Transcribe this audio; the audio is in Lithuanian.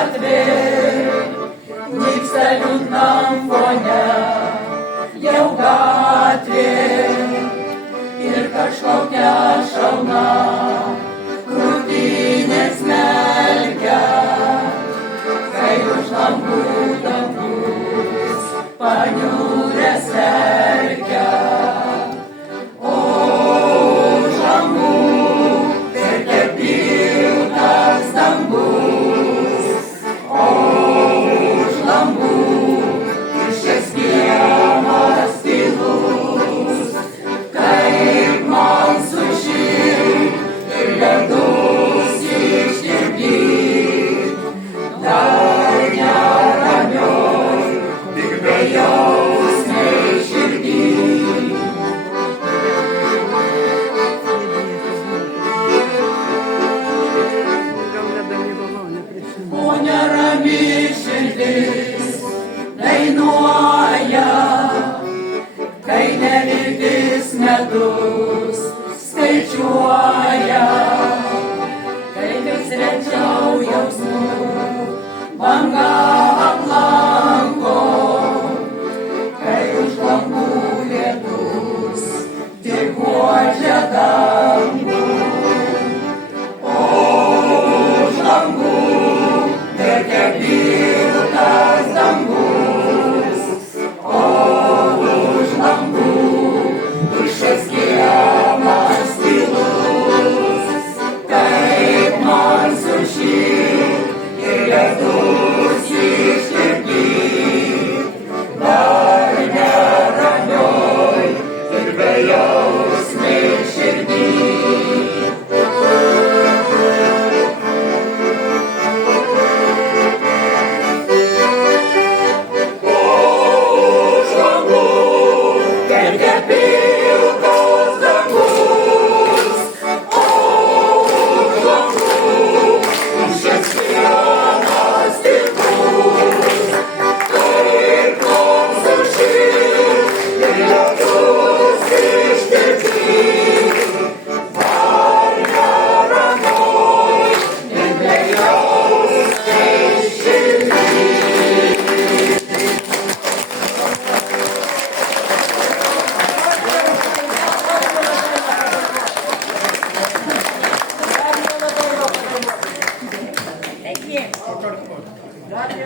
gatvi, nyksta liūdnam fone, jau gatvė ir kažkokia šalna, krūtinės smelkia, kai už langų dangus paniuręs verkia. O už langų verkia pilkas dangus, o už langų tuščias kiemas tylus, kaip man sušilt ir ledus ištirpdyt, dar neramioj, tik bejausmei širdį. O nerami širdis dainuoja, kai neviltis metus skaičiuoja, kai vis rečiau jausmų banga aplanko, kai už langų lietus tik guodžia dangų. O už langų verkia pilkas dangus, o už langų tuščias kiemas tylus, kaip man sušilt ir ledus ištirpdyt, dar neramioj ir bejausmei širdį. Verkia pilkas dangus, o už langų tuščias kiemas tylus, kaip man sušilt ir ledus ištirpdyt, dar neramioj ir bejausmei širdį. Gracias.